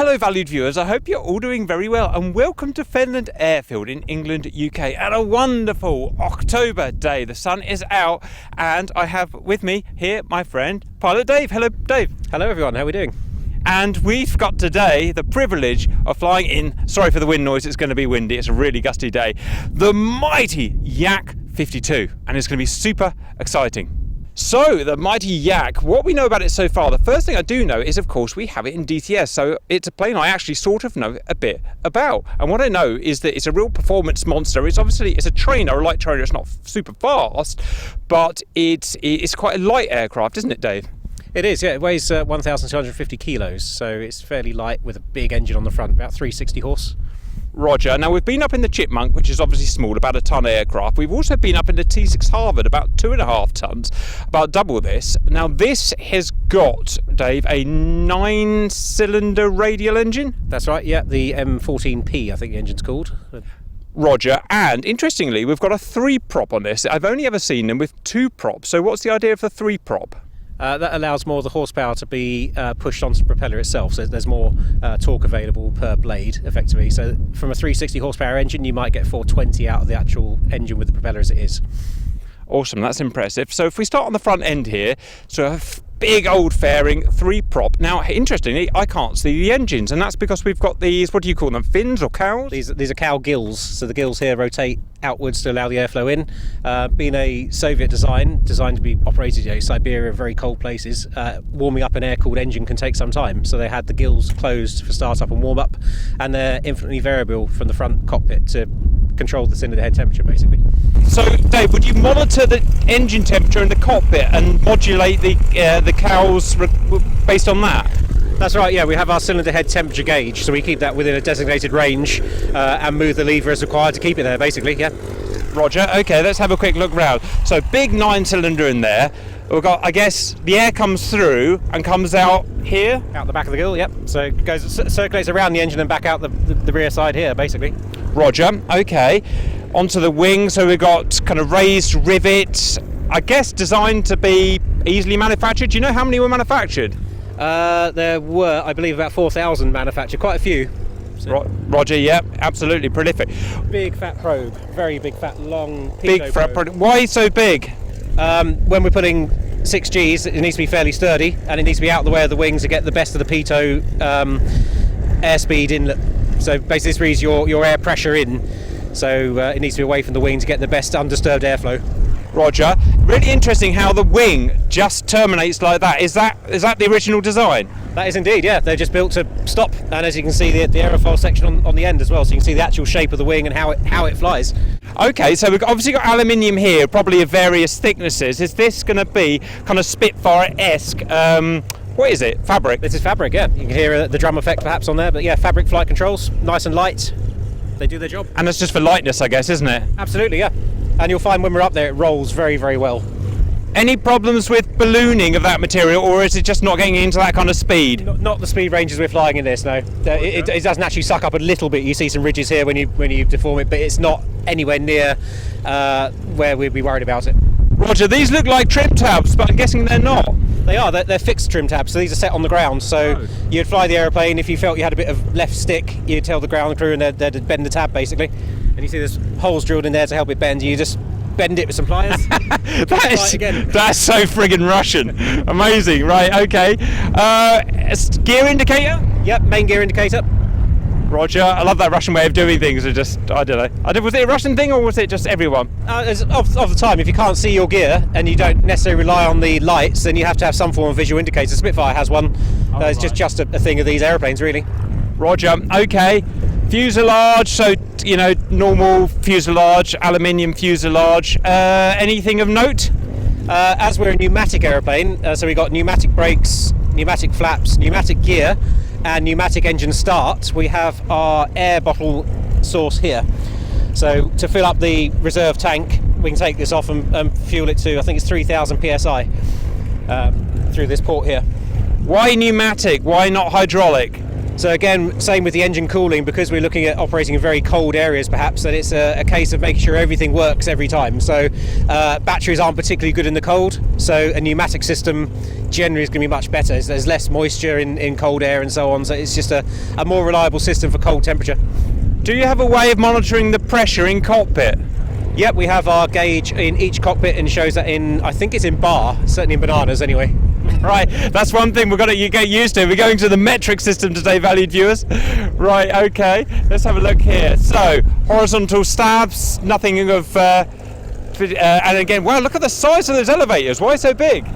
Hello valued viewers, I hope you're all doing very well and welcome to Fenland Airfield in England, UK at a wonderful October day. The sun is out and I have with me here my friend Pilot Dave. Hello Dave. Hello everyone, how are we doing? And we've got today the privilege of flying in, sorry for the wind noise, it's going to be windy, it's a really gusty day, the mighty Yak-52, and it's going to be super exciting. So, the mighty Yak, what we know about it so far, the first thing I do know is, of course, we have it in DTS, so it's a plane I actually sort of know a bit about. And what I know is that it's a real performance monster. It's a trainer, a light trainer, it's not super fast, but it's quite a light aircraft, isn't it, Dave? It is, yeah, it weighs 1,250 kilos, so it's fairly light with a big engine on the front, about 360 horse. Roger. Now we've been up in the Chipmunk, which is obviously small, about a ton aircraft. We've also been up in the T6 Harvard, about 2.5 tons, about double this. Now this has got, Dave, a 9-cylinder radial engine. That's right, yeah, the M14P I think the engine's called. Roger, and interestingly we've got a 3-prop on this. I've only ever seen them with 2 props, so what's the idea of the 3-prop? That allows more of the horsepower to be pushed onto the propeller itself, so there's more torque available per blade, effectively. So from a 360 horsepower engine, you might get 420 out of the actual engine with the propeller as it is. Awesome, that's impressive. So if we start on the front end here, so a big old fairing 3-prop. Now, interestingly, I can't see the engines, and that's because we've got these, what do you call them, fins or cows? These are cow gills, so the gills here rotate outwards to allow the airflow in. Being a Soviet design, designed to be operated in Siberia, very cold places, warming up an air-cooled engine can take some time, so they had the gills closed for start-up and warm-up, and they're infinitely variable from the front cockpit to control the cylinder head temperature, basically. So, Dave, would you monitor the engine temperature in the cockpit and modulate the cows based on that? That's right, yeah, we have our cylinder head temperature gauge, so we keep that within a designated range and move the lever as required to keep it there, basically, yeah. Roger, okay, let's have a quick look round. So, big 9-cylinder in there. We've got, I guess, the air comes through and comes out here? Out the back of the gill, yep. So it goes, circulates around the engine and back out the rear side here, basically. Roger, okay. Onto the wing, so we've got kind of raised rivets, I guess designed to be easily manufactured. Do you know how many were manufactured? There were, I believe, about 4,000 manufactured, quite a few. So. Roger, yeah, absolutely prolific. Big fat probe, very big fat long pitot big fat probe. Why so big? When we're putting 6Gs, it needs to be fairly sturdy and it needs to be out of the way of the wings to get the best of the pitot airspeed inlet. So basically this breathes your air pressure in, so it needs to be away from the wing to get the best undisturbed airflow. Roger. Really interesting how the wing just terminates like that. Is that the original design? That is indeed, yeah. They're just built to stop, and as you can see, the aerofoil section on the end as well, so you can see the actual shape of the wing and how it flies. Okay, so we've obviously got aluminium here, probably of various thicknesses. Is this going to be kind of Spitfire-esque? What is it? Fabric? This is fabric, yeah. You can hear the drum effect perhaps on there, but yeah, fabric flight controls, nice and light. They do their job. And that's just for lightness, I guess, isn't it? Absolutely, yeah. And you'll find when we're up there, it rolls very, very well. Any problems with ballooning of that material, or is it just not getting into that kind of speed? Not the speed ranges we're flying in this, no. It doesn't actually suck up a little bit. You see some ridges here when you deform it, but it's not anywhere near where we'd be worried about it. Roger, these look like trim tabs, but I'm guessing they're not. They are, they're fixed trim tabs, so these are set on the ground, so you'd fly the aeroplane, if you felt you had a bit of left stick, you'd tell the ground crew and they'd bend the tab basically. And you see there's holes drilled in there to help it bend, you just bend it with some pliers. That's so friggin' Russian. Amazing, right, okay. Gear indicator? Yep, main gear indicator. Roger, I love that Russian way of doing things. I don't know. Was it a Russian thing or was it just everyone? Of the time, if you can't see your gear and you don't necessarily rely on the lights, then you have to have some form of visual indicator. Spitfire has one. It's just a thing of these aeroplanes, really. Roger, okay. Fuselage, so, you know, normal fuselage, aluminium fuselage. Anything of note? As we're a pneumatic aeroplane, so we've got pneumatic brakes, pneumatic flaps, pneumatic gear, and pneumatic engine start, we have our air bottle source here. So to fill up the reserve tank, we can take this off and fuel it to, I think it's 3,000 psi through this port here. Why pneumatic? Why not hydraulic? So again, same with the engine cooling, because we're looking at operating in very cold areas perhaps, then it's a case of making sure everything works every time. So batteries aren't particularly good in the cold, so a pneumatic system generally is going to be much better. There's less moisture in cold air and so on, so it's just a more reliable system for cold temperature. Do you have a way of monitoring the pressure in cockpit? Yep, we have our gauge in each cockpit, and shows that I think it's in bar, certainly in bananas anyway. Right, that's one thing we've got to get used to. We're going to the metric system today, valued viewers. Right, okay, let's have a look here. So, horizontal stabs, nothing of... and again, wow, look at the size of those elevators. Why so big?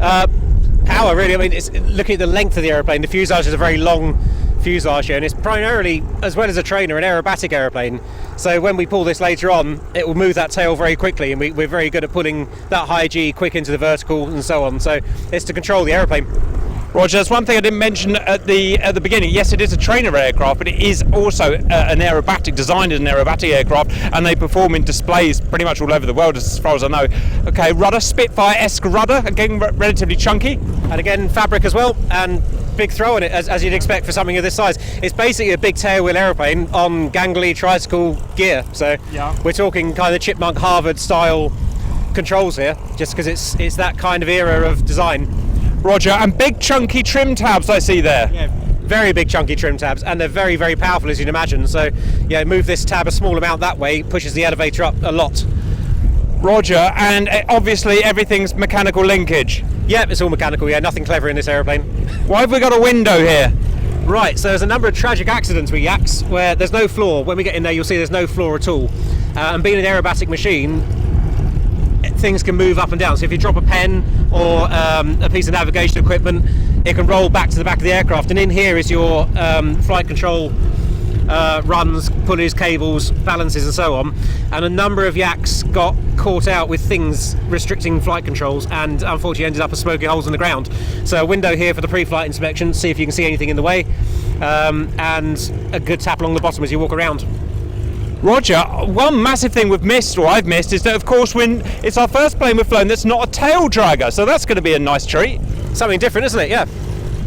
Power, really. I mean, it's looking at the length of the aeroplane. The fuselage is a very long fuselage here, and it's primarily, as well as a trainer, an aerobatic aeroplane. So when we pull this later on, it will move that tail very quickly, and we're very good at pulling that high G quick into the vertical and so on. So it's to control the aeroplane. Roger, that's one thing I didn't mention at the beginning. Yes, it is a trainer aircraft, but it is also an aerobatic, designed as an aerobatic aircraft, and they perform in displays pretty much all over the world, as far as I know. Okay, rudder, Spitfire-esque rudder, again relatively chunky. And again, fabric as well, and big throw in it, as you'd expect for something of this size. It's basically a big tailwheel aeroplane on gangly tricycle gear, so yeah. We're talking kind of Chipmunk Harvard style controls here, just because it's that kind of era of design. Roger, and big chunky trim tabs I see there. Yeah, very big chunky trim tabs, and they're very, very powerful, as you'd imagine. So yeah, move this tab a small amount that way, pushes the elevator up a lot. Roger, and obviously everything's mechanical linkage. Yep, it's all mechanical, yeah, nothing clever in this aeroplane. Why have we got a window here? Right, so there's a number of tragic accidents with Yaks where there's no floor. When we get in there, you'll see there's no floor at all. And being an aerobatic machine, things can move up and down. So if you drop a pen or a piece of navigation equipment, it can roll back to the back of the aircraft. And in here is your flight control runs, pulleys, cables, balances and so on. And a number of Yaks got caught out with things restricting flight controls, and unfortunately ended up as smoky holes in the ground. So a window here for the pre-flight inspection, see if you can see anything in the way, and a good tap along the bottom as you walk around. Roger, one massive thing we've missed, or I've missed, is that of course when it's our first plane we've flown that's not a tail dragger, so that's going to be a nice treat. Something different, isn't it? Yeah.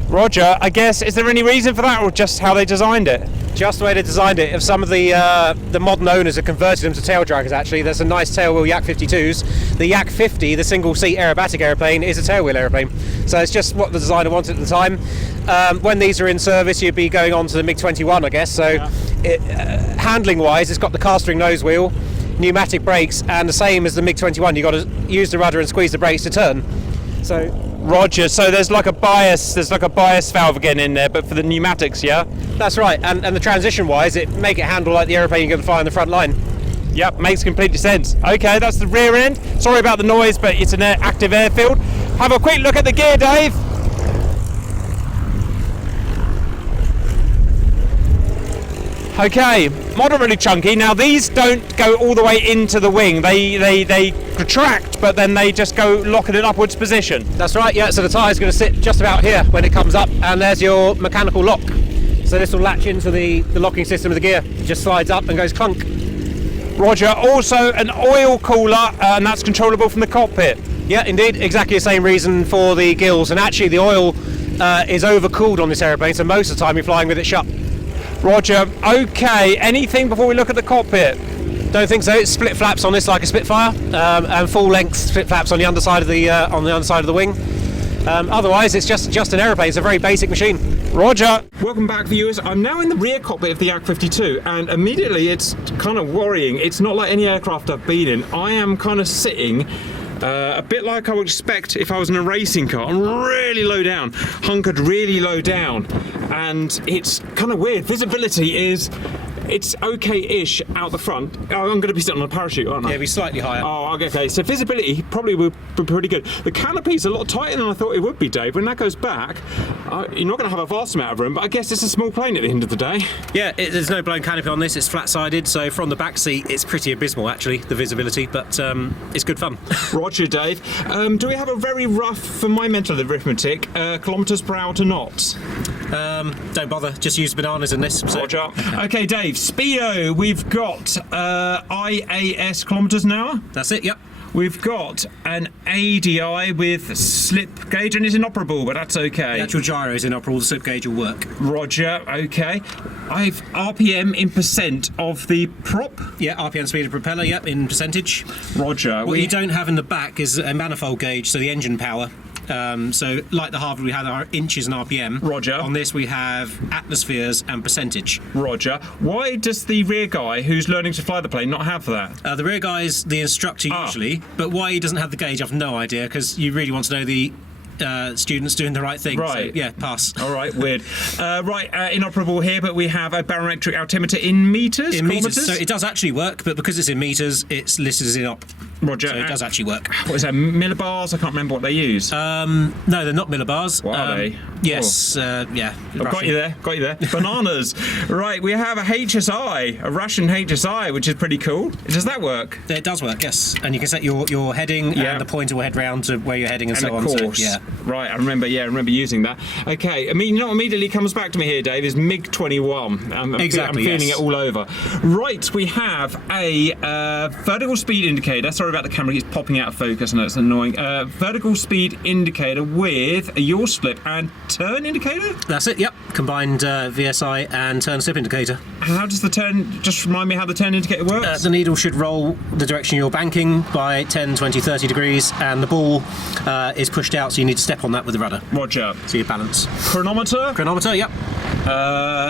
Roger, I guess, is there any reason for that, or just how they designed it? Just the way they designed it. If some of the modern owners have converted them to tail draggers, actually, there's some nice tailwheel Yak-52s. The Yak-50, the single-seat aerobatic airplane, is a tailwheel airplane. So it's just what the designer wanted at the time. When these are in service, you'd be going on to the MiG-21, I guess. So yeah. Handling-wise, it's got the cast-ring nose wheel, pneumatic brakes, and the same as the MiG-21. You've got to use the rudder and squeeze the brakes to turn. So. Roger, so there's like a bias valve again in there, but for the pneumatics, yeah? That's right, and the transition wise, it make it handle like the aeroplane you're going to fly on the front line. Yep, makes complete sense. Okay, that's the rear end. Sorry about the noise, but it's an active airfield. Have a quick look at the gear, Dave. Okay, moderately chunky. Now these don't go all the way into the wing. They retract, but then they just go lock in an upwards position. That's right, yeah, so the tyre is going to sit just about here when it comes up, and there's your mechanical lock. So this will latch into the locking system of the gear. It just slides up and goes clunk. Roger, also an oil cooler, and that's controllable from the cockpit. Yeah, indeed, exactly the same reason for the gills, and actually the oil is overcooled on this aeroplane, so most of the time you're flying with it shut. Roger, okay, anything before we look at the cockpit? Don't think so. It's split flaps on this like a Spitfire, and full length split flaps on the underside of the wing. Otherwise, it's just an aeroplane. It's a very basic machine. Roger. Welcome back, viewers. I'm now in the rear cockpit of the Yak-52, and immediately it's kind of worrying. It's not like any aircraft I've been in. I am kind of sitting a bit like I would expect if I was in a racing car. I'm really low down, hunkered really low down, and it's kind of weird. Visibility is, it's okay-ish out the front. Oh, I'm going to be sitting on a parachute, aren't I? Yeah, be slightly higher. Oh, okay. So visibility probably would be pretty good. The canopy's a lot tighter than I thought it would be, Dave. When that goes back, you're not going to have a vast amount of room, but I guess it's a small plane at the end of the day. Yeah, there's no blown canopy on this. It's flat-sided, so from the back seat, it's pretty abysmal, actually, the visibility, but it's good fun. Roger, Dave. Do we have a very rough, for my mental arithmetic, kilometres per hour to knots? Don't bother. Just use bananas in this. So. Roger. Okay, Dave. Speedo, we've got IAS kilometres an hour. That's it, yep. We've got an ADI with slip gauge, and it's inoperable, but that's okay. The actual gyro is inoperable, the slip gauge will work. Roger, okay. I've RPM in percent of the prop. Yeah, RPM speed of propeller, yep, in percentage. Roger. What you don't have in the back is a manifold gauge, so the engine power. So, like the Harvard, we had our inches and RPM. Roger. On this, we have atmospheres and percentage. Roger. Why does the rear guy who's learning to fly the plane not have that? The rear guy is the instructor usually, but why he doesn't have the gauge, I've no idea, because you really want to know the students doing the right thing. Right. So, yeah, pass. All right, weird. Inoperable here, but we have a barometric altimeter in meters. In meters. So it does actually work, but because it's in meters, it's listed as inop. Roger. So it does actually work. What is that? Millibars? I can't remember what they use. No, they're not millibars. What are they? Yes. Yeah. I've got you there. Bananas. Right, we have a HSI, a Russian HSI, which is pretty cool. Does that work? It does work, yes. And you can set your heading, and the pointer will head round to where you're heading, and so on. Of course. So, yeah. Right, I remember using that. Okay, I mean, you know what immediately comes back to me here, Dave, is MiG-21. Exactly, I'm feeling it all over. Right, we have a vertical speed indicator. Sorry about the camera, it's popping out of focus, and that's annoying. Vertical speed indicator with a yaw slip and turn indicator? That's it, yep. Combined VSI and turn slip indicator. How does the turn, just remind me how the turn indicator works? The needle should roll the direction you're banking by 10, 20, 30 degrees, and the ball is pushed out, so you need to step on that with the rudder. Roger. So you balance. Chronometer? Chronometer, yep.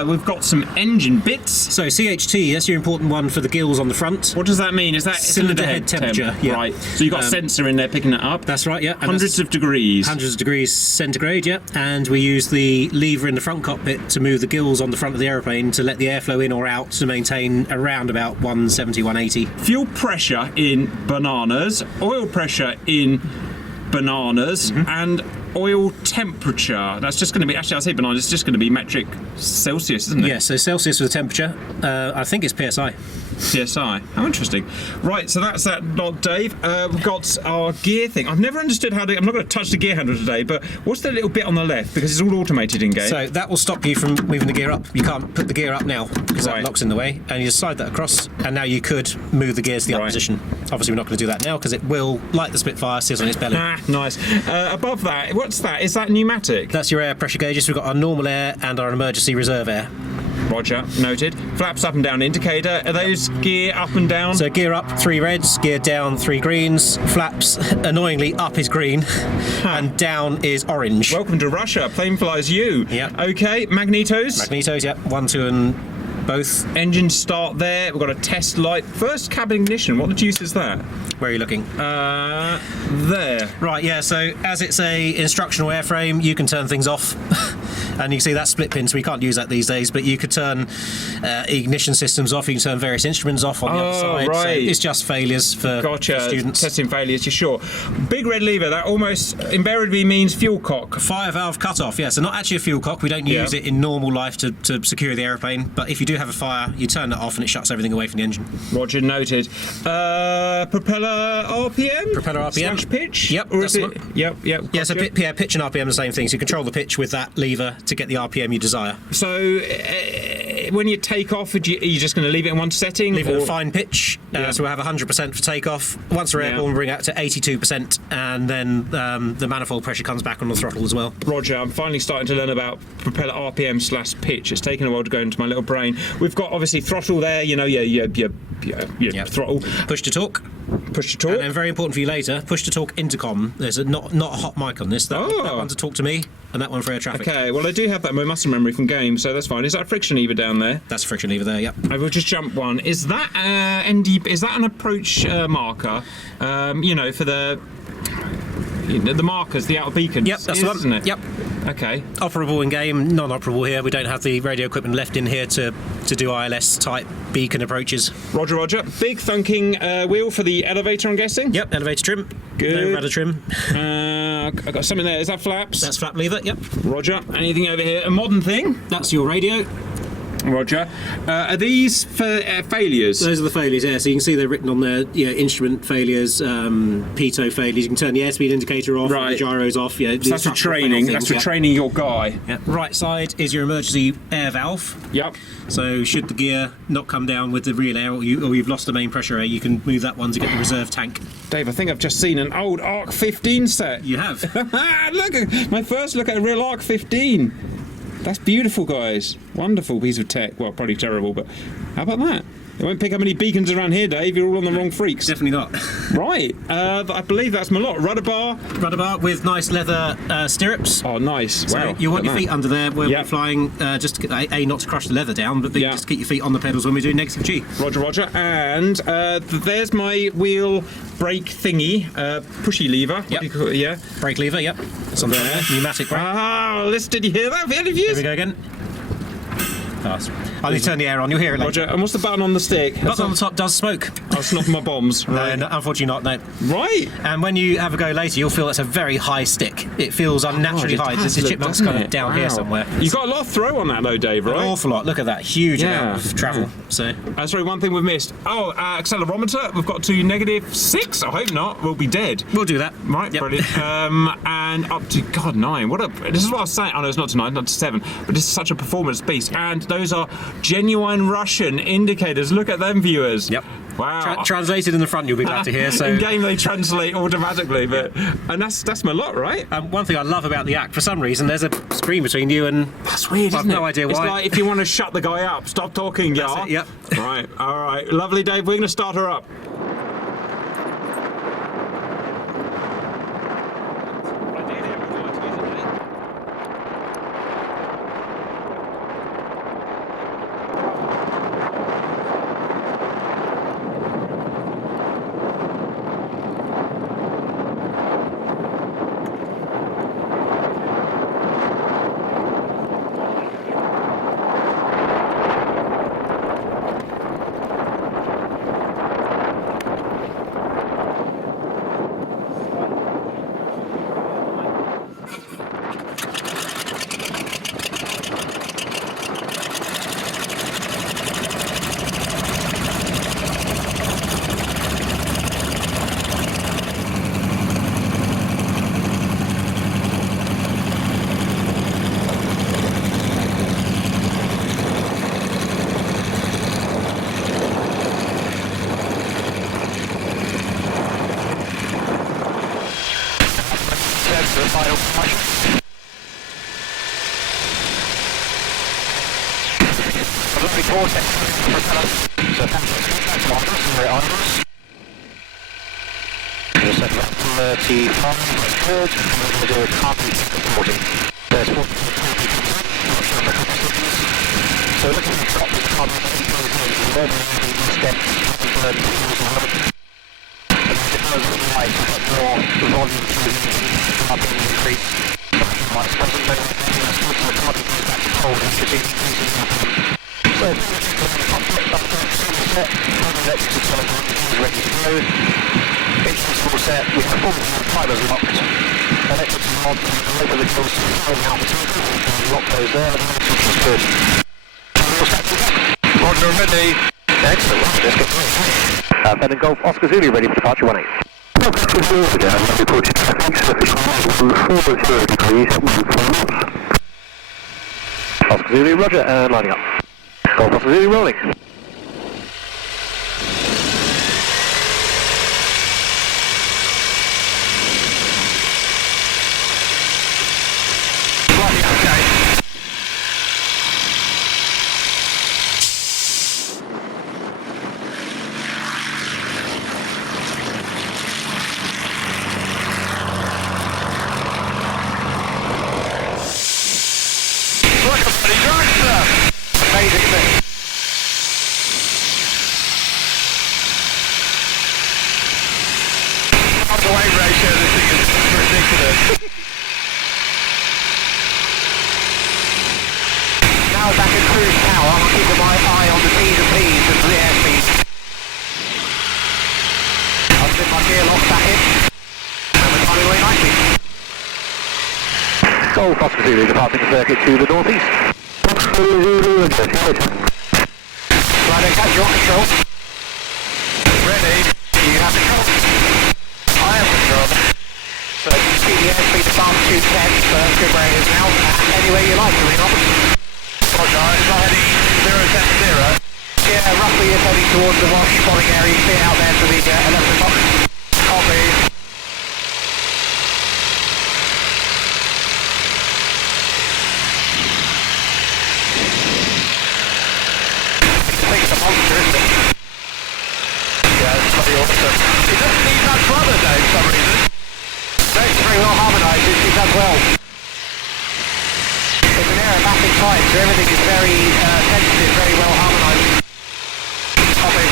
We've got some engine bits. So CHT, that's your important one for the gills on the front. What does that mean? Is that cylinder head temperature? Yeah. Right. So you've got a sensor in there picking it up. That's right, yeah. Hundreds of degrees. Hundreds of degrees centigrade, yeah. And we use the lever in the front cockpit to move the gills on the front of the aeroplane to let the airflow in or out to maintain around about 170, 180. Fuel pressure in bananas, oil pressure in bananas, and oil temperature. That's just going to be, actually, I'll say bananas, it's just going to be metric Celsius, isn't it? Yeah, so Celsius for the temperature. I think it's PSI. PSI. How interesting. Right, so that's that lot, Dave. We've got our gear thing. I've never understood how to, I'm not going to touch the gear handle today, but what's the little bit on the left? Because it's all automated in game. So that will stop you from moving the gear up. You can't put the gear up now because that locks in the way, and you just slide that across, and now you could move the gears to the up position. Obviously, we're not going to do that now because it will, like the Spitfire, sit on its belly. Ah, nice. Above that, what's that? Is that pneumatic? That's your air pressure gauges. We've got our normal air and our emergency reserve air. Roger, noted. Flaps up and down indicator. Are those gear up and down? So gear up, 3 reds, gear down, 3 greens. Flaps, annoyingly, up is green and down is orange. Welcome to Russia. Plane flies you. Yeah. Okay, magnetos? Magnetos, yep. 1, 2 and both. Engine start there. We've got a test light. First cabin ignition. What the juice is that? Where are you looking? There. Right, yeah, so as it's a instructional airframe, you can turn things off. And you can see that split pin, so we can't use that these days, but you could turn ignition systems off, you can turn various instruments off on the other side. Right. So it's just failures for students. Testing failures, you're sure. Big red lever, that almost invariably means fuel cock. Fire valve cut-off, yeah, so not actually a fuel cock. We don't use it in normal life to secure the aeroplane, but if you do have a fire, you turn that off and it shuts everything away from the engine. Roger, noted. Propeller RPM? Propeller RPM. Slash pitch? Yep, or that's is the it? one. Yep. Yeah, so pitch and RPM are the same thing, so you control the pitch with that lever to get the RPM you desire. So when you take off, are you just going to leave it in one setting? Leave it at fine pitch, so we'll have 100% for takeoff. Once we're airborne, we'll bring it out to 82%, and then the manifold pressure comes back on the throttle as well. Roger, I'm finally starting to learn about propeller RPM slash pitch. It's taken a while to go into my little brain. We've got obviously throttle there, you know, throttle. Push to talk. Push to talk. And then very important for you later, push to talk intercom. There's not a hot mic on this. That one to talk to me, and that one for air traffic. Okay, well I do have that in my muscle memory from games, so that's fine. Is that a friction lever down there? That's a friction lever there, yep. I will just jump one. Is that is that an approach marker? For the markers, the outer beacons. Yep, that's the one. Isn't it? Yep. Okay. Operable in game, non-operable here. We don't have the radio equipment left in here to do ILS type beacon approaches. Roger, roger. Big thunking wheel for the elevator, I'm guessing? Yep, elevator trim. Good. No rudder trim. I've got something there. Is that flaps? That's flap lever, yep. Roger. Anything over here? A modern thing? That's your radio. Roger. Are these for failures? Those are the failures, yeah. So you can see they're written on there, instrument failures, pitot failures. You can turn the airspeed indicator off, Right. the gyros off. So that's for training. That's for training your guy. Yeah. Right side is your emergency air valve. Yep. So should the gear not come down with the real air, or you've lost the main pressure air, you can move that one to get the reserve tank. Dave, I think I've just seen an old Arc 15 set. You have. Look, my first look at a real Arc 15. That's beautiful, guys. Wonderful piece of tech. Well, probably terrible, but how about that? They won't pick up any beacons around here, Dave. You're all on the wrong freaks. Definitely not. Right. I believe that's my lot. Rudder bar. Rudder bar with nice leather stirrups. Oh, nice. So wow. you want your feet under there when Yep. we're flying, just to get, A, not to crush the leather down, but B, Yeah. just keep your feet on the pedals when we're doing negative G. Roger, roger. And there's my wheel brake thingy, pushy lever. What Yep. do you call it? Yeah. Brake lever, yep. That's on there. Pneumatic brake. Ah, did you hear that? Any of Here you? we go again. I'll need to turn the air on. You'll hear it later. Roger. And what's the button on the stick? Button on the top does smoke. I'll snuff my bombs. Right. No, unfortunately not, no. Right. And when you have a go later, you'll feel it's a very high stick. It feels unnaturally high. The chipmunk's kind of down here somewhere. You've got a lot of throw on that though, Dave, right? An awful lot. Look at that. Huge amount of travel. So Sorry, one thing we've missed. Oh, accelerometer. We've got to -6. I hope not. We'll be dead. we'll do that. Right, Yep. brilliant. And up to, God, 9. This is what I was saying. Oh, no, it's not to 9, not to 7. But this is such a performance beast. And those are genuine Russian indicators. Look at them, viewers. Yep. Wow. Translated in the front, you'll be glad to hear. So in game they translate automatically, and that's my lot, right? one thing I love about the Yak, for some reason, there's a screen between you and. That's weird, I've isn't it? no idea It's why. like if you want to shut the guy up, stop talking, That's yeah. it, yep. Right. All right. Lovely, Dave. We're going to start her up. So looking at Cockpit set, we have all the timers locked. Electrics on, over the kills, lock those there, and good. Roger, ready. Excellent, let's get going. Ben and Golf, Oscar Zulu ready for departure 18. Oscar Zulu, roger, and lining up. Golf Oscar Zulu rolling. Now back in cruise power, I'm keeping my eye on the T's and P's and the airspeed. I'll slip my gear lock back in, and we're climbing away nicely. Golf Oscar Zulu departing the circuit to the northeast. Right, okay, you're on control. Ready, you have control. I have control. So you see the airspeed above 210 for good where it is now, and anywhere you like, do we not? Roger, is that heading 070? Yeah, roughly it's heading towards the wash spotting area. You see it out there to the 11 o'clock. Copy. It's a monster, isn't it? Yeah, it's bloody awesome. It doesn't need much rudder though, for some reason. No, it's very well harmonised, it does well. It's an aerobatic type, so everything is very sensitive, very well harmonised. Copy.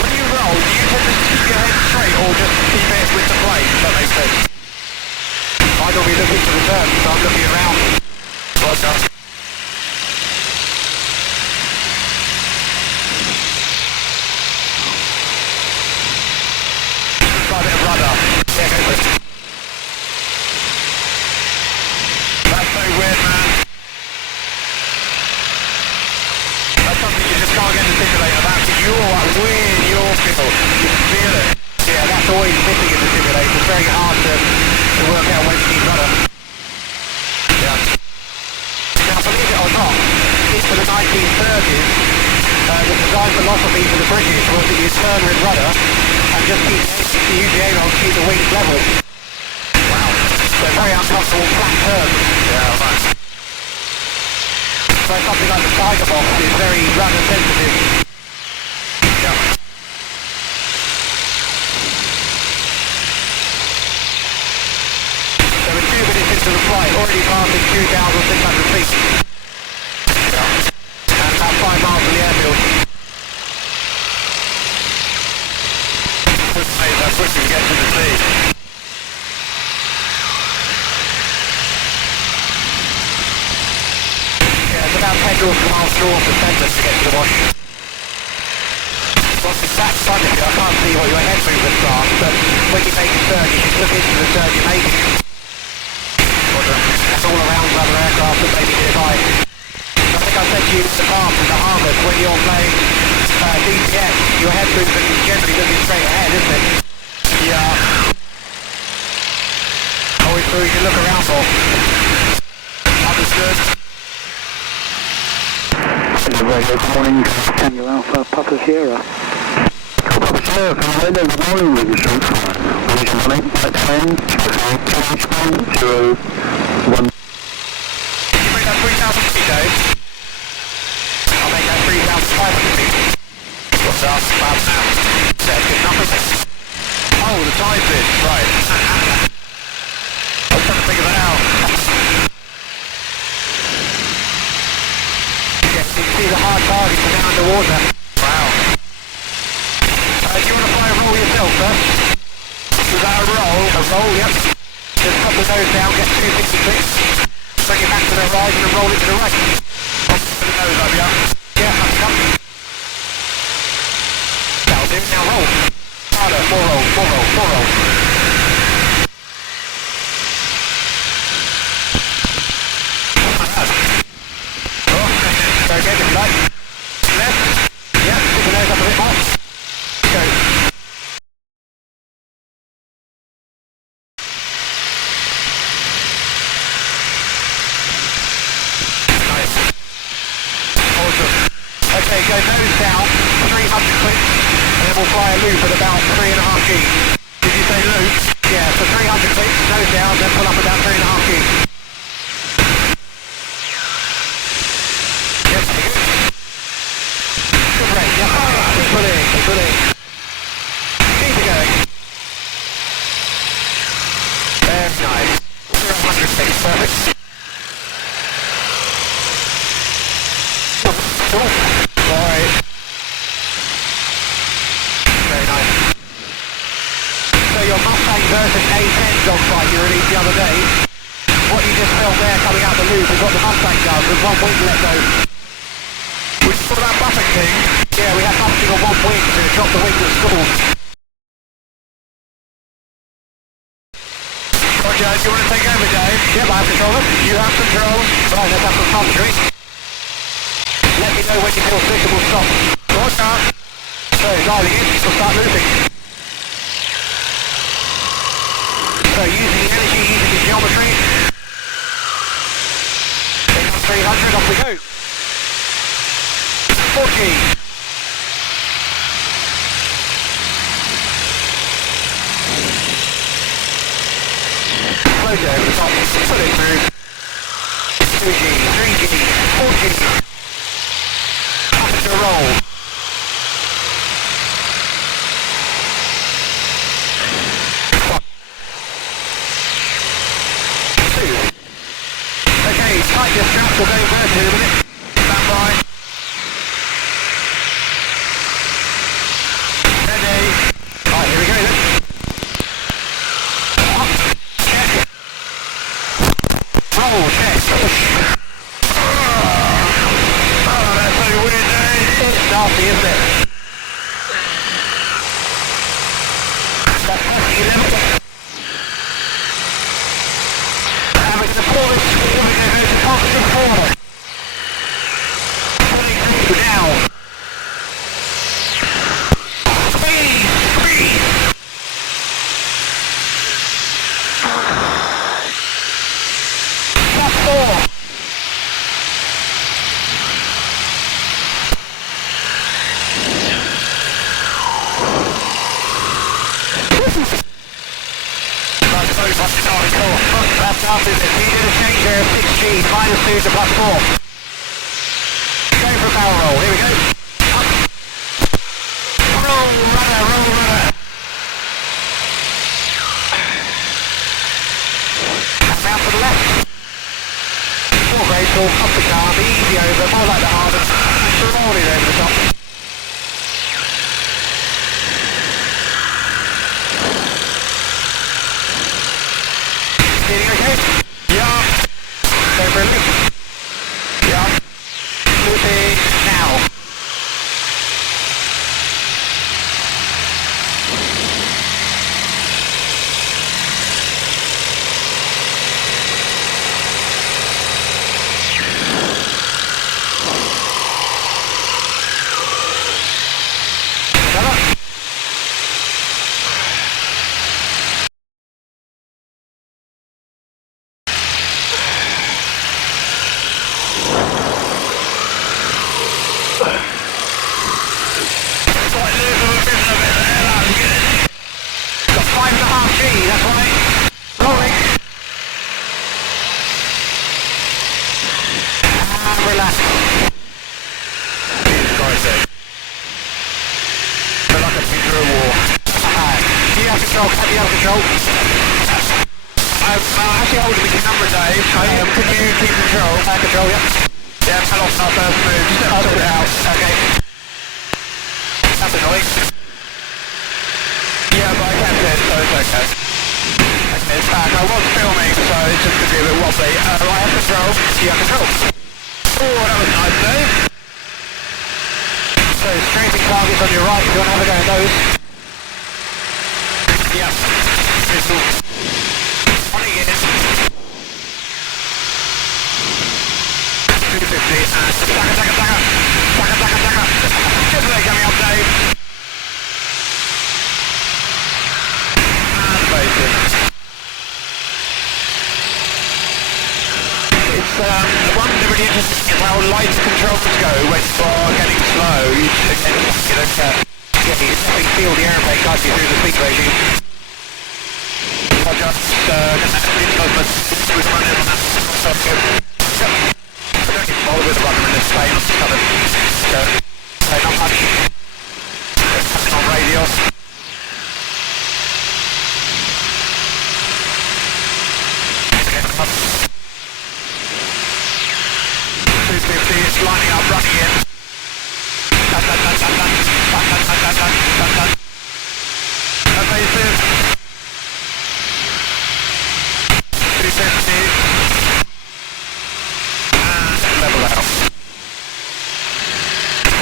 When you roll, do you tend to keep your head straight or just keep it with the plane, if that makes sense? I don't be looking to the turn, so I'm looking around. Roger. Try a bit of rudder. Yeah, go for it. That's so weird, man. That's something you just can't get in the simulator. That's way in your feel. You can feel it. Yeah, that's always missing in the simulator. It's very hard to work out when you need rudder. Yeah. Now, believe it or not, into the 1930s, the design philosophy for the British was that you turn with rudder and just use the aileron to keep the wings level. Wow. So very uncomfortable flat turns. Yeah, nice. So something like the Tiger Box is very rudder sensitive. Yeah. So we're 2 minutes into the flight, already passing 2,600 feet. Yeah. And about 5 miles from the airfield. That's what you get to the sea. Yeah, it's about 10 miles north of centre to get to the wash. What's the sat front of you? I can't see what your head movements are, but when you make a turn, you just look into the turn you're making. That's all around other aircraft that may be nearby. I think I said to you in the past in the harbours, when you're playing DTS, your head movement is generally looking straight ahead, isn't it? Yeah. Always who you can look around for. Understood. Radio, good morning, Tango Alpha, Papa Sierra. Papa Sierra, from radio, good morning, Radio Short. Radio morning, at 10, 0, 1. You make that 3,000 feet, Dave? I'll make that 3,500 feet. What's up? About now. That's good numbers. Oh, the tide bit, right. I was trying to figure that out. Yes, you can see the hard targets are down underwater. Wow. Do you want to fly a roll yourself, sir? Is that a roll? A roll, yep. Just pop the nose down, get 256. Bring it back to the right and roll it to the right. Pop the nose up, yeah. Yeah, that's come. That'll do, now roll. Harder, more roll, more roll, more roll. Very good, if you like. Left. Yeah, stick the nose up a bit more. Go. Nice. Awesome. Okay, go nose down, 300 clicks, and then we'll fly a loop at about 3.5 G. Did you say loop? Yeah, so 300 clicks, nose down, then pull up about 3.5 G. Yes, good. Good rate, yeah. Keep pulling, keep pulling. Keep it going. Very nice. 0-100 clicks, perfect. Right. Very nice. So your Mustang version A10 dogfight you released the other day, what you just felt there coming out the loop is what the Mustang does with one wing let go. We saw that button thing. Yeah, we had bumping on one wing, so it dropped the wing that stalled. Roger, do you want to take over, Dave? Yep, I have control. You have control. Right, let's have some commentary. Let me know when you feel sick and we'll stop. Roger. So, dialing in, we'll start looping. So, using the energy, using the geometry. 300, off we go. 40. Slow down the top, put it through. 2G, 3G, 4G. Up into a roll. 1, 2. Okay, tight your straps, we'll go vertical in a minute. Stand by. Ready. Right, here we go then. Roll, check, push. Oh, that's so weird, Dave. It's nasty, isn't it? That's hefty level. And we're going to pull this, we're going to go to positive corner. Pulling through now. Squeeze, squeeze. Plus 4. That's after this. You did a change there of 6G, minus 2 to plus 4. Go for a barrel roll, here we go. Up. Roll, runner, roll, runner. And now to the left. 4 graceful, up the car, be easy over, more like the hardest. Roll it over the top. Feeling okay? Yeah. Go for a loop. Yeah. Looping now. Actually holding the camera, Dave. Can you keep control? Control, yeah. Yeah, fell off our first move. I'll sort it out. Okay. That's annoying. Yeah, but I can fit, so it's okay. Okay, it's back. I was filming, so it's just going to be a bit wobbly. I have control. You have control. Oh, that was nice, Dave. So, strafing targets on your right. You want to have a go at those? Yeah. Pistol. On it is. 250 and stagger. Just there coming up, Dave. And basic. It's one really interesting how light controls go when you're getting slow. You feel the airplane guide you through the speed regime. I'll just with running on that. I don't even bother with the runner in this plane. I'm just kind of say not much. Passing on radios. 250 is lining up, running in. Evasive. 250. And level out.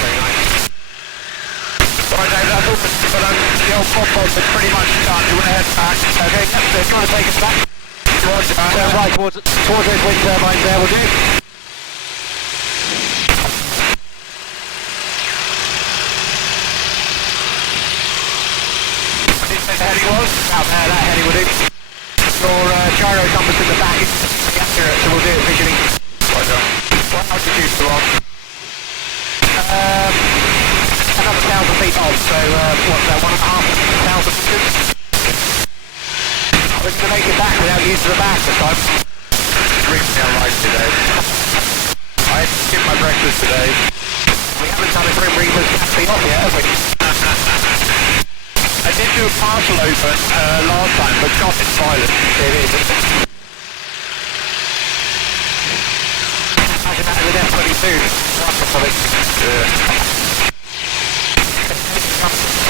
Very nice. but the old pop pods are pretty much done. You want to head back. Okay, do you want to take us back? Roger. Right towards those wind turbines there, will do. I didn't say the heading was. Out there, that heading will do. Your gyro compass in the back is accurate, so we'll do it visually. Roger. What altitude are you on? Another 1,000 feet off, so what's that, 1,500 meters? We're going to make it back without the use of the back this time. Really unlike today. I skipped my breakfast today. We haven't done a Grim Reaper's taxi off yet, have we? I did do a partial open last time, but God, it's silent. It is. Imagine that with F-22. Something. Yeah.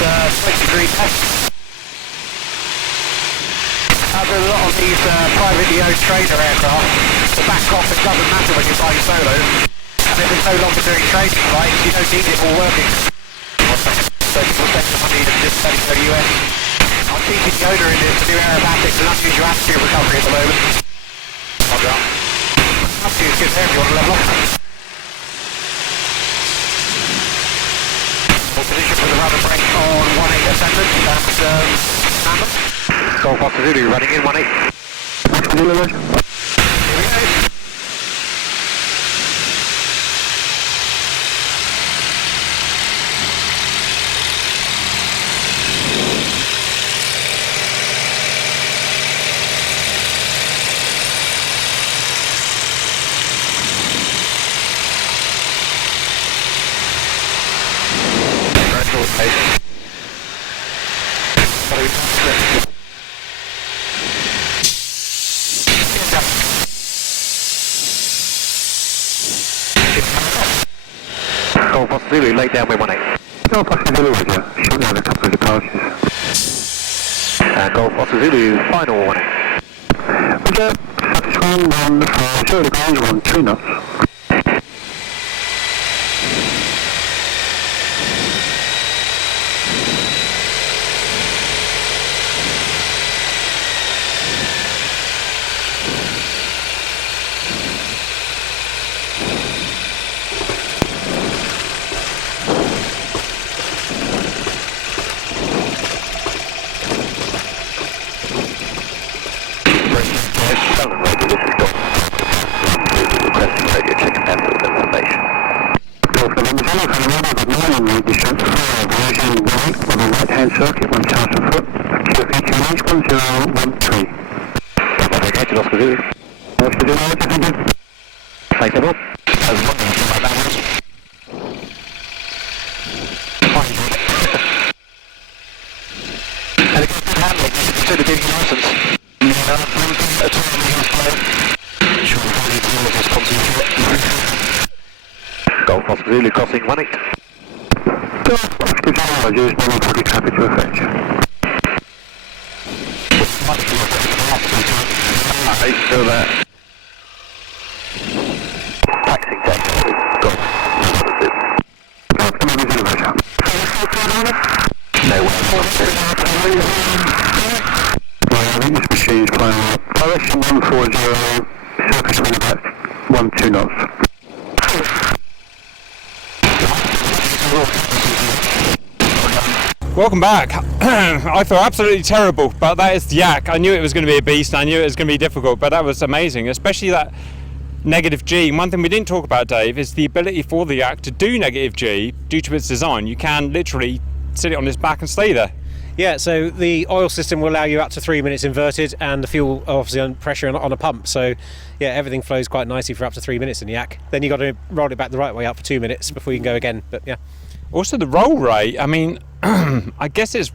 20 degrees test. There's a lot of these privately owned trainer aircraft. The back cockpit doesn't matter when you're flying solo. And if it's no longer doing training flights, you don't need it all working. 30% of money to just study for the US. I'm teaching the owner in this to do aerobatics and unusual attitude recovery at the moment. Roger. Attitude's good there if you want to level up. Position for the rudder brake on 1-8 ascendant. That's standard. Golf Oscar Zulu running in 1-8. Here we go. Golf Oscar Zulu, laid down with 1-8. Golf Oscar Zulu with you. Shortly had a couple of departures. And Golf Oscar Zulu, final 1-8. Roger. Satisfying 1 for 0 degrees, 1 2 knots. Circuit, 1,000 foot, QFE 1013. Roger, Oscar Zulu. Oscar Zulu, Roger, thank you. Placeable. And again, good handling, you should consider getting a license. Golf Oscar Zulu crossing 1-8. Golf Oscar Zulu, Roger, is moving for traffic to effect. Still there. Taxing deck. Golf. No way. I think this machine's flying up. Direction 140, circuit wind about 1-2 knots. Welcome back. I feel absolutely terrible, but that is the Yak. I knew it was going to be a beast, I knew it was going to be difficult, but that was amazing, especially that negative G. And one thing we didn't talk about, Dave, is the ability for the Yak to do negative G due to its design. You can literally sit it on its back and stay there. Yeah, so the oil system will allow you up to 3 minutes inverted, and the fuel obviously on pressure on a pump. So yeah, everything flows quite nicely for up to 3 minutes in the Yak. Then you've got to roll it back the right way up for 2 minutes before you can go again. But yeah. Also the roll rate, I mean, I guess it's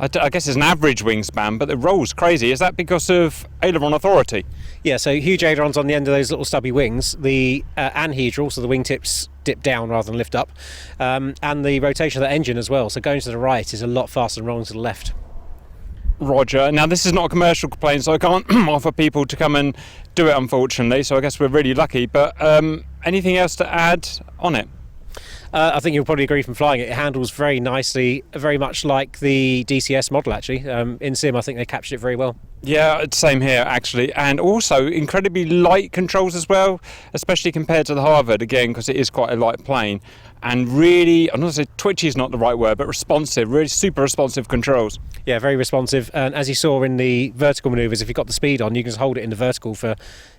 an average wingspan, but the roll's crazy. Is that because of aileron authority? Yeah, so huge ailerons on the end of those little stubby wings. The anhedral, so the wingtips dip down rather than lift up, and the rotation of the engine as well. So going to the right is a lot faster than rolling to the left. Roger. Now this is not a commercial complaint, so I can't offer people to come and do it, unfortunately. So I guess we're really lucky. But anything else to add on it? I think you'll probably agree from flying it. It handles very nicely, very much like the DCS model actually. In sim, I think they captured it very well. Yeah, same here actually, and also incredibly light controls as well, especially compared to the Harvard again, because it is quite a light plane, and really, I'm not saying twitchy is not the right word, but responsive, really super responsive controls. Yeah, very responsive, and as you saw in the vertical manoeuvres, if you've got the speed on, you can just hold it in the vertical for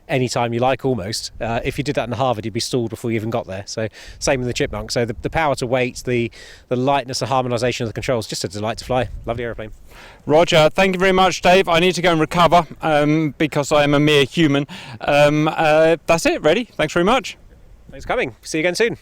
any time you like almost. If you did that in the Harvard, you'd be stalled before you even got there. So same with the Chipmunk. So the power to weight, the lightness, the harmonisation of the controls, just a delight to fly. Lovely aeroplane. Roger, thank you very much, Dave. I need to go and recover because I am a mere human. That's it, ready? Thanks very much. Thanks for coming. See you again soon.